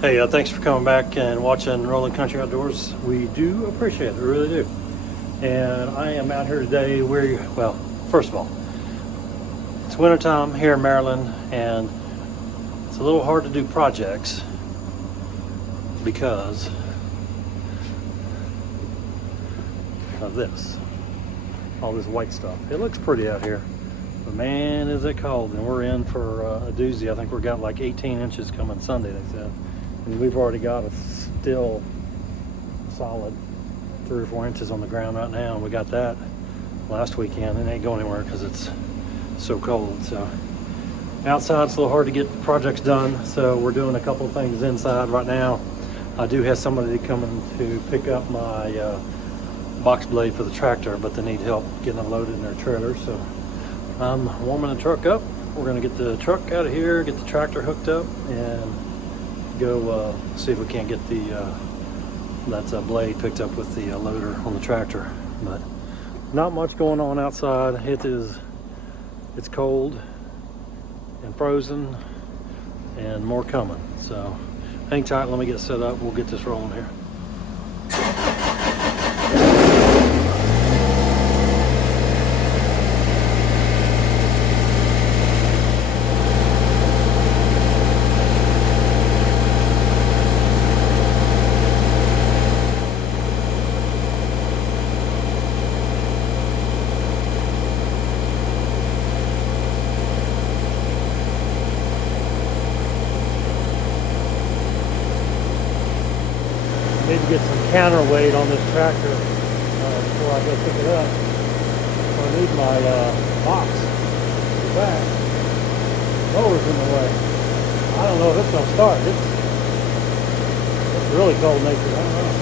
Hey, thanks for coming back and watching Rolling Country Outdoors. We do appreciate it, we really do. And I am out here today well, first of all, it's wintertime here in Maryland, and it's a little hard to do projects because of this, all this white stuff. It looks pretty out here, but man, is it cold. And we're in for a doozy. I think we've got like 18 inches coming Sunday, they said. And we've already got a still solid 3 or 4 inches on the ground right now. And we got that last weekend. It ain't going anywhere because it's so cold. So outside it's a little hard to get projects done. So we're doing a couple of things inside right now. I do have somebody coming to pick up my box blade for the tractor, but they need help getting them loaded in their trailer. So I'm warming the truck up. We're gonna get the truck out of here, get the tractor hooked up, and go see if we can't get that blade picked up with the loader on the tractor. But not much going on outside. It's cold and frozen, and more coming. So hang tight, let me get set up. We'll get this rolling here. Need to get some counterweight on this tractor before I go pick it up. So I need my box in the back. Mower's in the way. I don't know if it's gonna start. It's really cold natured. I don't know.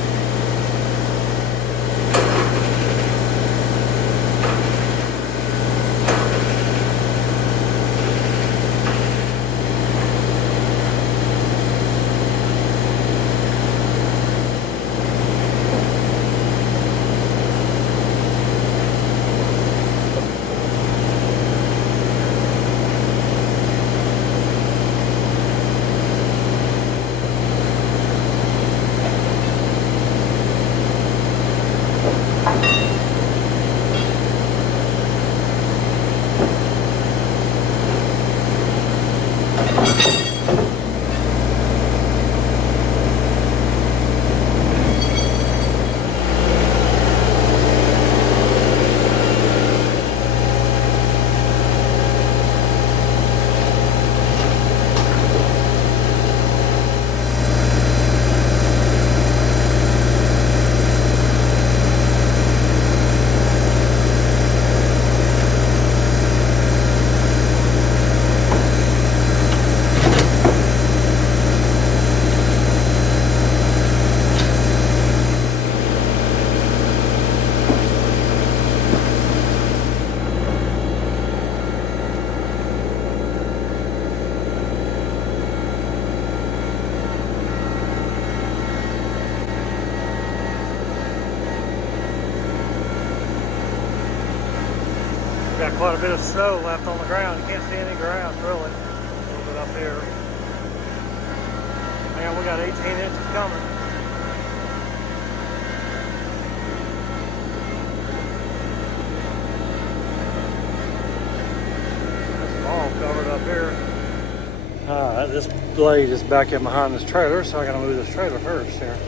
Got quite a bit of snow left on the ground. You can't see any grass really. A little bit up here. Man, we got 18 inches coming. This is all covered up here. Alright, this blade is back in behind this trailer, so I gotta move this trailer first here.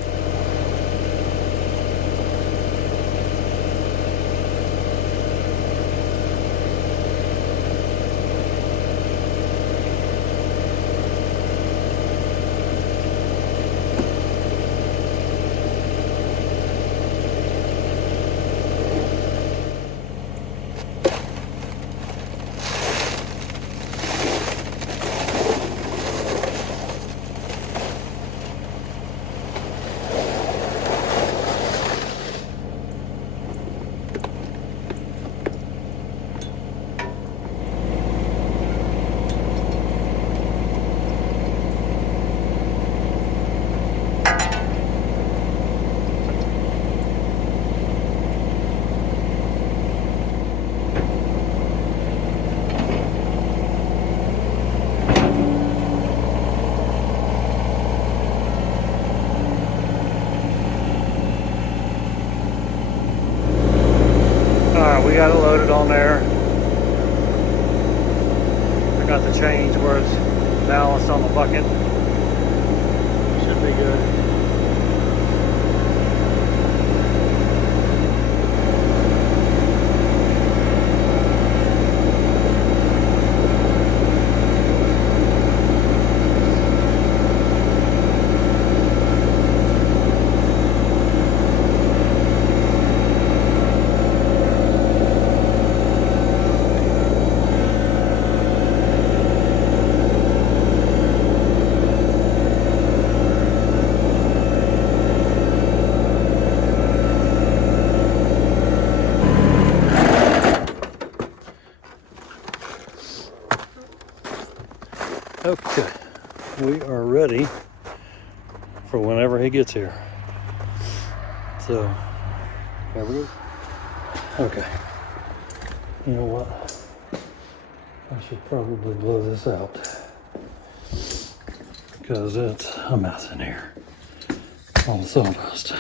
loaded on there. I got the change where it's balanced on the bucket. Should be good. Okay, we are ready for whenever he gets here. So, there we go. Okay. You know what? I should probably blow this out because it's a mess in here. All the sawdust.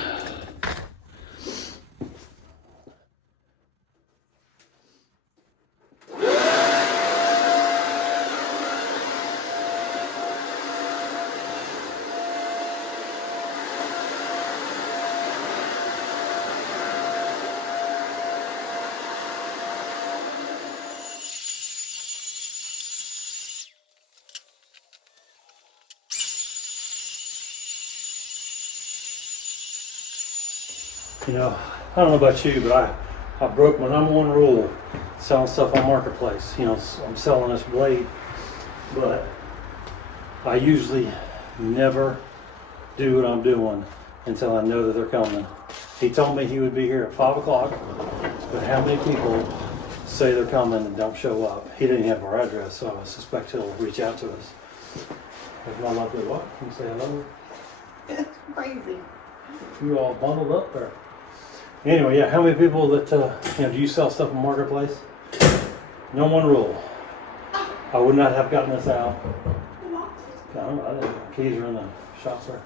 You know, I don't know about you, but I broke my #1 rule selling stuff on Marketplace. You know, I'm selling this blade, but I usually never do what I'm doing until I know that they're coming. He told me he would be here at 5 o'clock, but how many people say they're coming and don't show up? He didn't have our address, so I suspect he'll reach out to us. If my luck, what? Can you say hello? It's crazy. You all bundled up there. Anyway, yeah, how many people that, you know, do you sell stuff on Marketplace? #1 rule. I would not have gotten this out. I don't know, I didn't, the keys are in the shop there.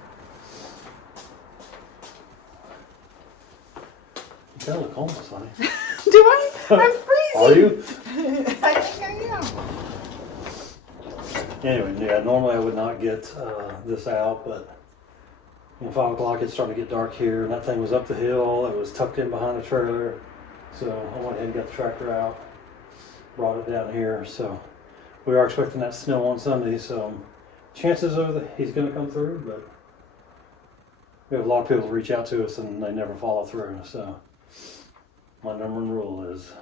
You kind of look homeless, honey. Do I? I'm freezing. Are you? I think I am. Anyway, yeah, normally I would not get this out, but at 5 o'clock it started to get dark here, and that thing was up the hill. It was tucked in behind the trailer, so I went ahead and got the tractor out, brought it down here. So we are expecting that snow on Sunday, so chances are that he's going to come through, but we have a lot of people reach out to us and they never follow through. So my #1 rule is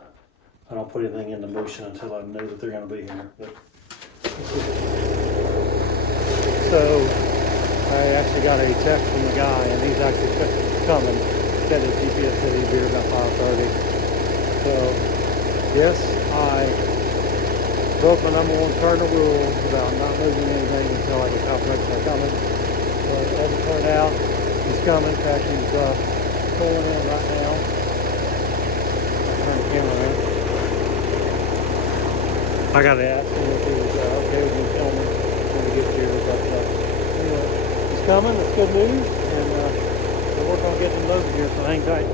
I don't put anything into motion until I know that they're going to be here. But so I actually got a text from the guy, and he's actually coming. Said his GPS said he'd be here about 5:30. So, yes, I broke my #1 cardinal rule about not moving anything until I get confirmation they're coming. But as it turned out, he's coming. In fact, he's pulling in right now. I'll turn the camera in. I got to ask him if he was okay with me filming when he gets here. But anyway. Coming, that's good news, and we'll work on getting them loaded here, so hang tight.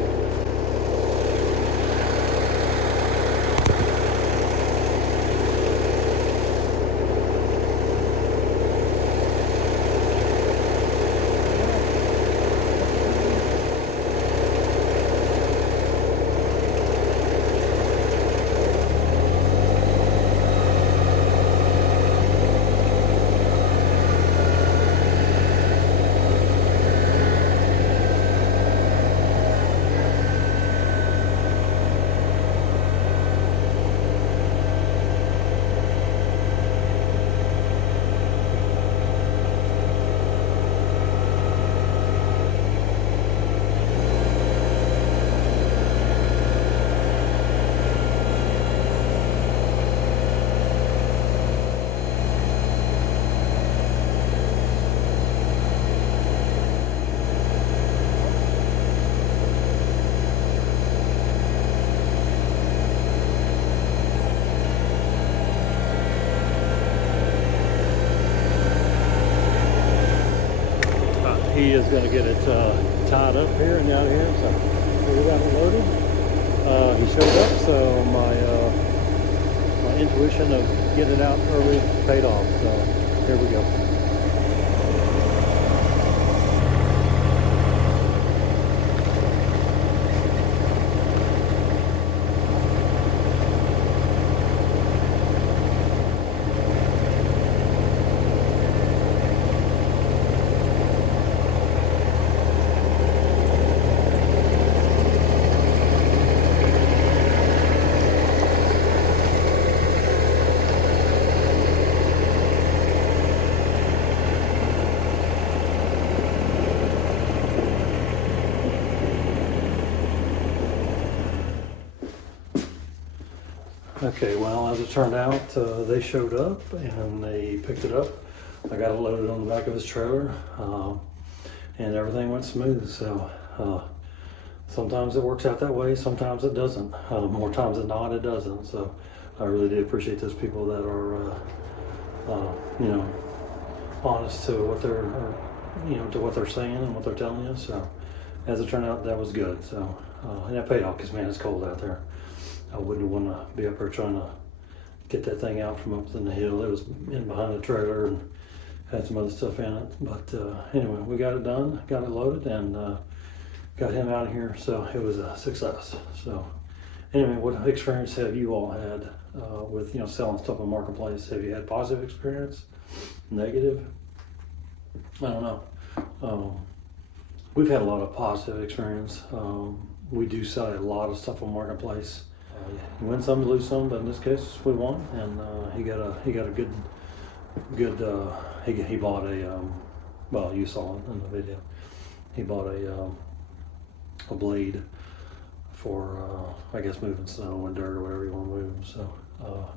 He is going to get it tied up here and out here, so we got it loaded. he showed up, so my intuition of getting it out early paid off. So here we go. Okay, well, as it turned out, they showed up and they picked it up. I got it loaded on the back of his trailer, and everything went smooth. So sometimes it works out that way, sometimes it doesn't. More times than not, it doesn't. So I really do appreciate those people that are, you know, honest to what they're, to what they're saying and what they're telling you. So as it turned out, that was good. So and that paid off because, man, it's cold out there. I wouldn't want to be up there trying to get that thing out from up in the hill. It was in behind the trailer and had some other stuff in it. But anyway, we got it done, got it loaded, and got him out of here. So it was a success. So anyway, what experience have you all had with selling stuff on Marketplace? Have you had positive experience, negative? I don't know. We've had a lot of positive experience. We do sell a lot of stuff on Marketplace. You win some, you lose some, but in this case, we won, and he got a good. He bought a well, you saw it in the video. He bought a blade for I guess moving snow and dirt or whatever you want to move. So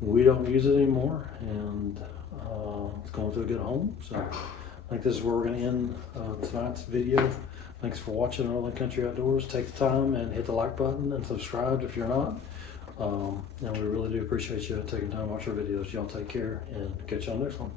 we don't use it anymore, and it's going to a good home. So I think this is where we're going to end tonight's video. Thanks for watching Rolling Country Outdoors. Take the time and hit the like button and subscribe if you're not. And we really do appreciate you taking time to watch our videos. Y'all take care and catch you on the next one.